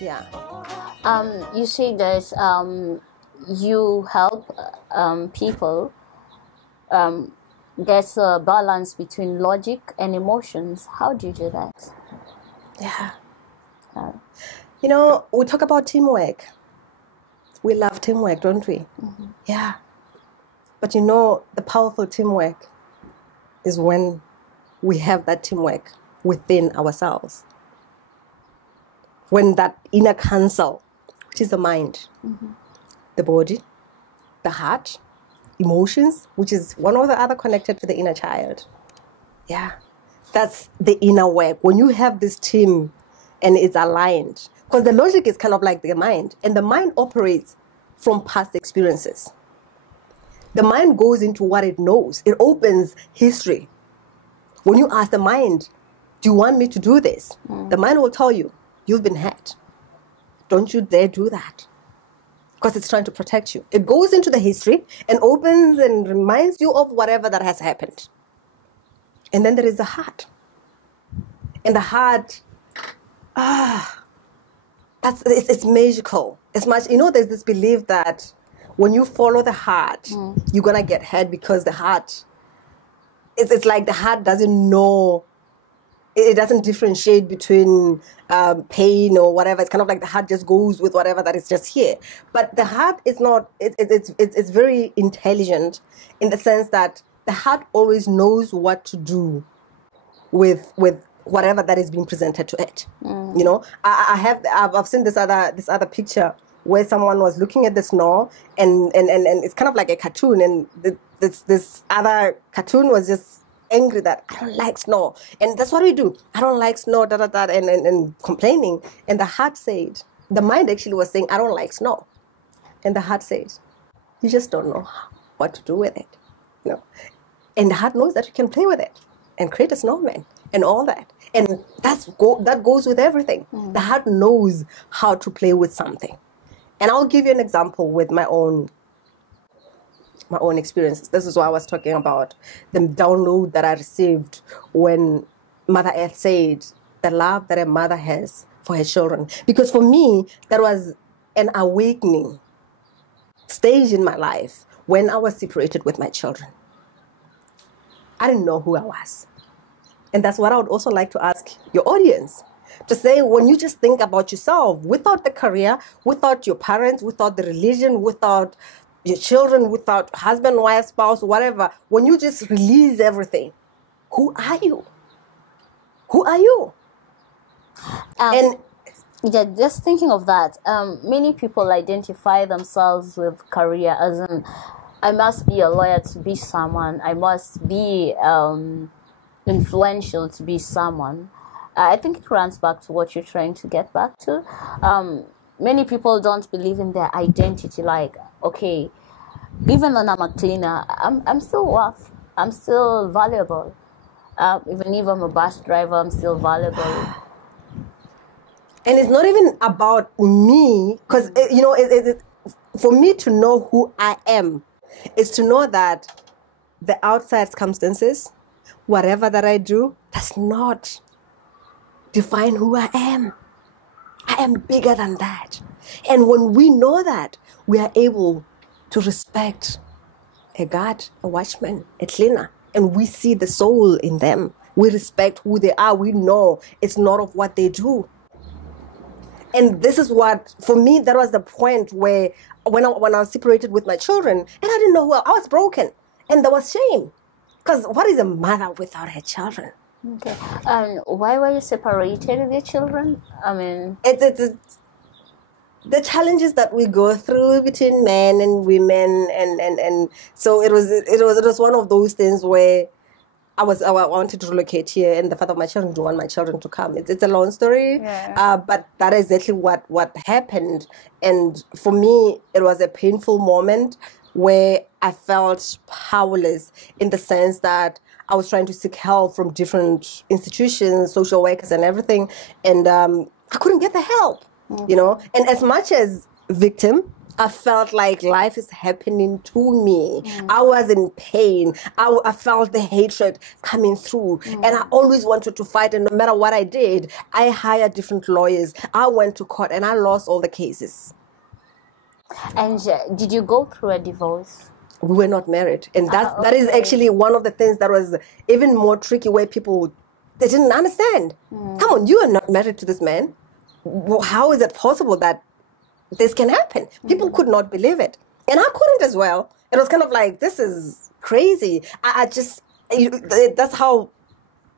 Yeah. You say there's you help people. There's a balance between logic and emotions. How do you do that? Yeah. You know, we talk about teamwork. We love teamwork, don't we? Mm-hmm. Yeah. But you know, the powerful teamwork is when we have that teamwork within ourselves. When that inner council, which is the mind, mm-hmm. the body, the heart, emotions, which is one or the other connected to the inner child. Yeah. That's the inner work. When you have this team and it's aligned, because the logic is kind of like the mind, and the mind operates from past experiences. The mind goes into what it knows. It opens history. When you ask the mind, do you want me to do this? The mind will tell you, you've been hacked. Don't you dare do that. Because it's trying to protect you. It goes into the history and opens and reminds you of whatever that has happened. And then there is the heart. And the heart, it's magical. It's much, you know, there's this belief that when you follow the heart, you're going to get hurt because the heart, it's like the heart doesn't know, it doesn't differentiate between pain or whatever. It's kind of like the heart just goes with whatever that is just here. But the heart is not, it's very intelligent in the sense that the heart always knows what to do with whatever that is being presented to it. You know, I've seen this other picture where someone was looking at the snow and it's kind of like a cartoon, and this other cartoon was just angry that I don't like snow, and that's what we do. I don't like snow, and complaining. And the heart said, the mind actually was saying, I don't like snow, and the heart said, you just don't know what to do with it. You know, and the heart knows that you can play with it and create a snowman and all that. And that goes with everything. The heart knows how to play with something. And I'll give you an example with my own experiences. This is what I was talking about, the download that I received when Mother Earth said the love that a mother has for her children. Because for me, that was an awakening stage in my life when I was separated with my children. I didn't know who I was. And that's what I would also like to ask your audience. To say, when you just think about yourself, without the career, without your parents, without the religion, without your children, without husband, wife, spouse, whatever, when you just release everything, who are you? Who are you? And yeah, just thinking of that, many people identify themselves with career as in, I must be a lawyer to be someone. I must be influential to be someone. I think it runs back to what you're trying to get back to. Many people don't believe in their identity. Like, okay, even when I'm a cleaner, I'm still worth. I'm still valuable. Even if I'm a bus driver, I'm still valuable. And it's not even about me, because you know, for me to know who I am, is to know that the outside circumstances, whatever that I do, does not define who I am. I am bigger than that. And when we know that, we are able to respect a guard, a watchman, a cleaner, and we see the soul in them. We respect who they are. We know it's not of what they do. And this is what, for me, that was the point where when I was separated with my children, and I didn't know who I was broken. And there was shame. Because what is a mother without her children? Okay. Why were you separated with your children? I mean, it's the challenges that we go through between men and women, and so it was one of those things where I wanted to relocate here, and the father of my children didn't want my children to come. It's a long story, but that is exactly what happened. And for me, it was a painful moment where I felt powerless, in the sense that I was trying to seek help from different institutions, social workers and everything, and I couldn't get the help, you know. And as much as victim, I felt like life is happening to me. I was in pain. I felt the hatred coming through. And I always wanted to fight. And no matter what I did, I hired different lawyers. I went to court and I lost all the cases. And did you go through a divorce? We were not married. And that is actually one of the things that was even more tricky, where people, they didn't understand. Come on, you are not married to this man. How is it possible that this can happen? People could not believe it. And I couldn't as well. It was kind of like, this is crazy. That's how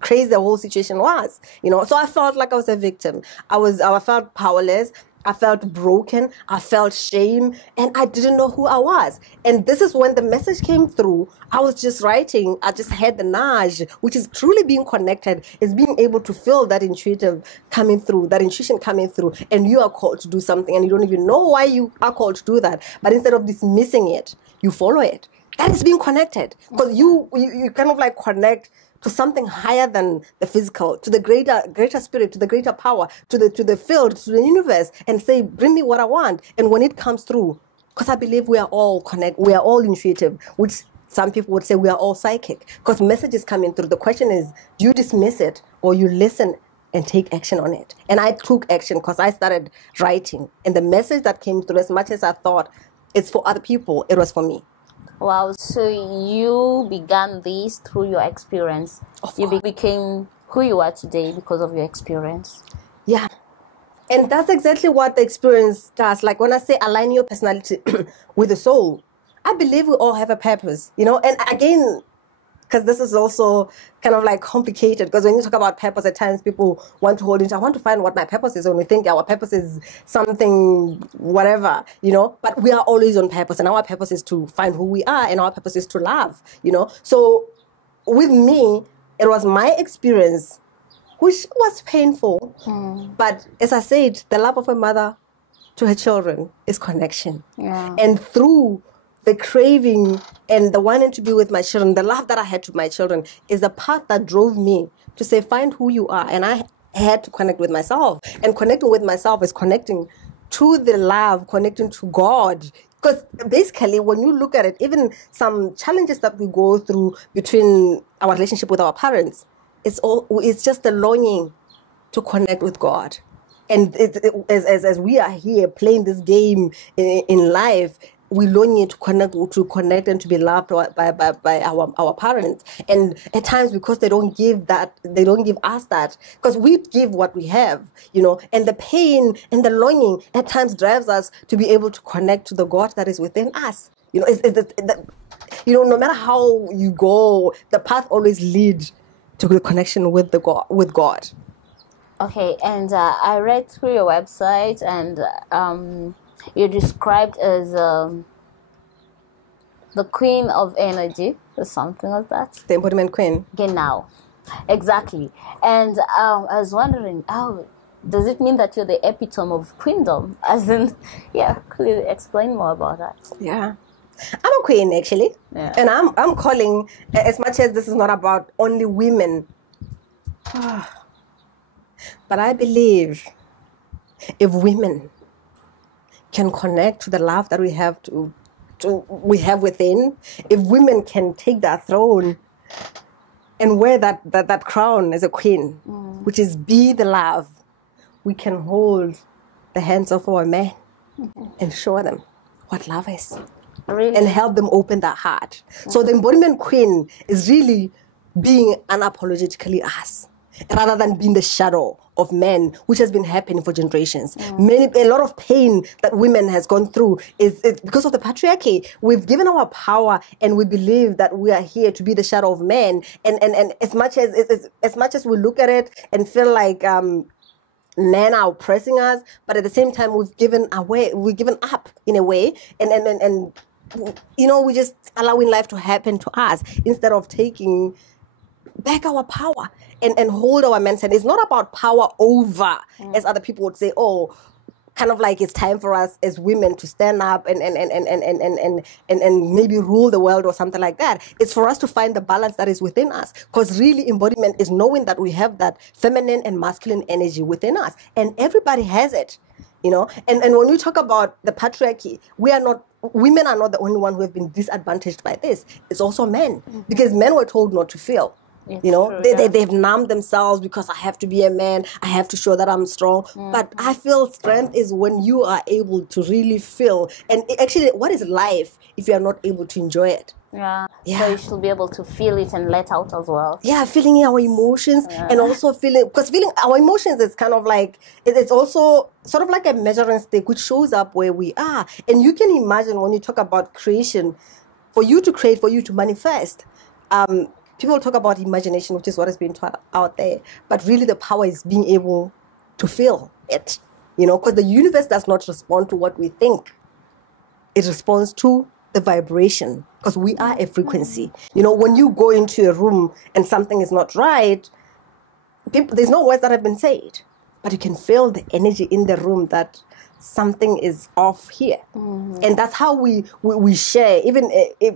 crazy the whole situation was, So I felt like I was a victim. I felt powerless. I felt broken. I felt shame, and I didn't know who I was. And this is when the message came through. I was just writing. I just had the nudge, which is truly being connected, is being able to feel that intuition coming through, and you are called to do something, and you don't even know why you are called to do that. But instead of dismissing it, you follow it. That is being connected, because you kind of like connect to something higher than the physical, to the greater spirit, to the greater power, to the field, to the universe, and say, bring me what I want. And when it comes through, because I believe we are all we are all intuitive, which some people would say we are all psychic, because messages coming through. The question is, do you dismiss it or you listen and take action on it? And I took action, because I started writing. And the message that came through, as much as I thought it's for other people, it was for me. Wow, so you began this through your experience. You became who you are today because of your experience. Yeah. And that's exactly what the experience does. Like when I say align your personality with the soul, I believe we all have a purpose, And again, because this is also kind of like complicated, because when you talk about purpose, at times people want to hold into, I want to find what my purpose is, and we think our purpose is something, whatever, but we are always on purpose, and our purpose is to find who we are, and our purpose is to love, So with me, it was my experience, which was painful, but as I said, the love of a mother to her children is connection. Yeah. And through the craving and the wanting to be with my children, the love that I had to my children, is the path that drove me to say, find who you are. And I had to connect with myself. And connecting with myself is connecting to the love, connecting to God. Because basically, when you look at it, even some challenges that we go through between our relationship with our parents, it's just the longing to connect with God. And as we are here playing this game in life, we long to connect and to be loved by our parents. And at times, because they don't give us that, because we give what we have, and the pain and the longing at times drives us to be able to connect to the God that is within us. No matter how you go, the path always leads to the connection with God. Okay, and I read through your website, and you're described as the queen of energy or something like that. The embodiment queen. Genau. Exactly. And I was wondering, does it mean that you're the epitome of queendom? As in, could you explain more about that? Yeah. I'm a queen, actually. Yeah. And I'm calling, as much as this is not about only women, but I believe if women can connect to the love that we have we have within, if women can take that throne and wear that crown as a queen, which is be the love, we can hold the hands of our men and show them what love is. Really? And help them open their heart. So the embodiment queen is really being unapologetically us, rather than being the shadow of men, which has been happening for generations. A lot of pain that women has gone through is because of the patriarchy. We've given our power, and we believe that we are here to be the shadow of men. And as much as we look at it and feel like men are oppressing us, but at the same time we've given up in a way, and we just allowing life to happen to us instead of taking back our power and hold our men's hand. It's not about power over, as other people would say, kind of like it's time for us as women to stand up and maybe rule the world or something like that. It's for us to find the balance that is within us, because really embodiment is knowing that we have that feminine and masculine energy within us, and everybody has it. you know. And when we talk about the patriarchy, women are not the only one who have been disadvantaged by this. It's also men, because men were told not to feel. It's You know, true, they've numbed themselves because I have to be a man. I have to show that I'm strong. But I feel strength is when you are able to really feel. And actually, what is life if you are not able to enjoy it? Yeah. Yeah. So you should be able to feel it and let out as well. Yeah, feeling our emotions and also because feeling our emotions is kind of like, it's also sort of like a measuring stick which shows up where we are. And you can imagine when you talk about creation, for you to create, for you to manifest, people talk about imagination, which is what is being taught out there. But really the power is being able to feel it, you know, because the universe does not respond to what we think. It responds to the vibration, because we are a frequency. You know, when you go into a room and something is not right, there's no words that have been said, but you can feel the energy in the room that something is off here. And that's how we share. Even if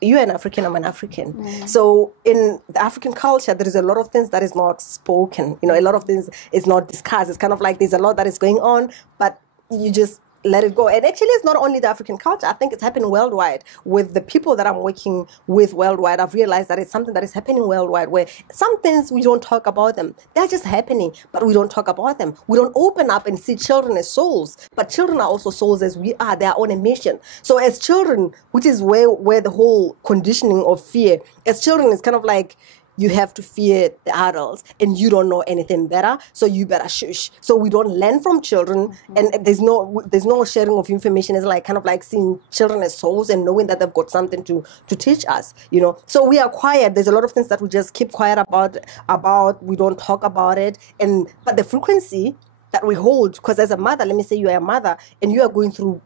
you're an African, I'm an African. So in the African culture, there is a lot of things that is not spoken. You know, a lot of things is not discussed. It's kind of like there's a lot that is going on, but you just let it go. And actually, it's not only the African culture. I think it's happening worldwide. With the people that I'm working with worldwide, I've realized that it's something that is happening worldwide, where some things we don't talk about them. They're just happening, but we don't talk about them. We don't open up and see children as souls. But children are also souls as we are. They are on a mission. So as children, which is where the whole conditioning of fear, as children, is kind of like, you have to fear the adults and you don't know anything better, so you better shush. So we don't learn from children, and there's no sharing of information. It's like kind of like seeing children as souls and knowing that they've got something to teach us, you know. So we are quiet. There's a lot of things that we just keep quiet about. We don't talk about it. But the frequency that we hold, because as a mother, let me say you are a mother and you are going through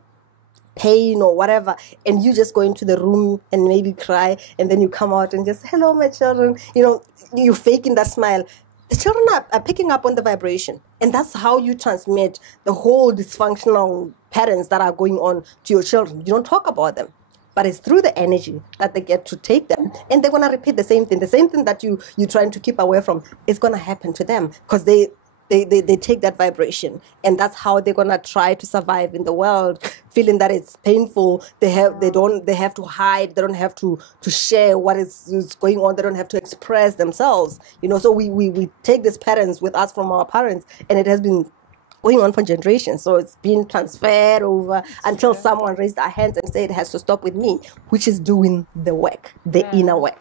pain or whatever, and you just go into the room and maybe cry, and then you come out and just, hello my children, you know, you're faking that smile. The children are picking up on the vibration, and that's how you transmit the whole dysfunctional patterns that are going on to your children. You don't talk about them, but it's through the energy that they get to take them, and they're going to repeat the same thing that you're trying to keep away from is going to happen to them, because they take that vibration, and that's how they're gonna try to survive in the world, feeling that it's painful. They have to hide. They don't have to share what is going on. They don't have to express themselves. You know, so we take these patterns with us from our parents, and it has been going on for generations. So it's been transferred over until someone raised their hands and said it has to stop with me, which is doing the work, the inner work.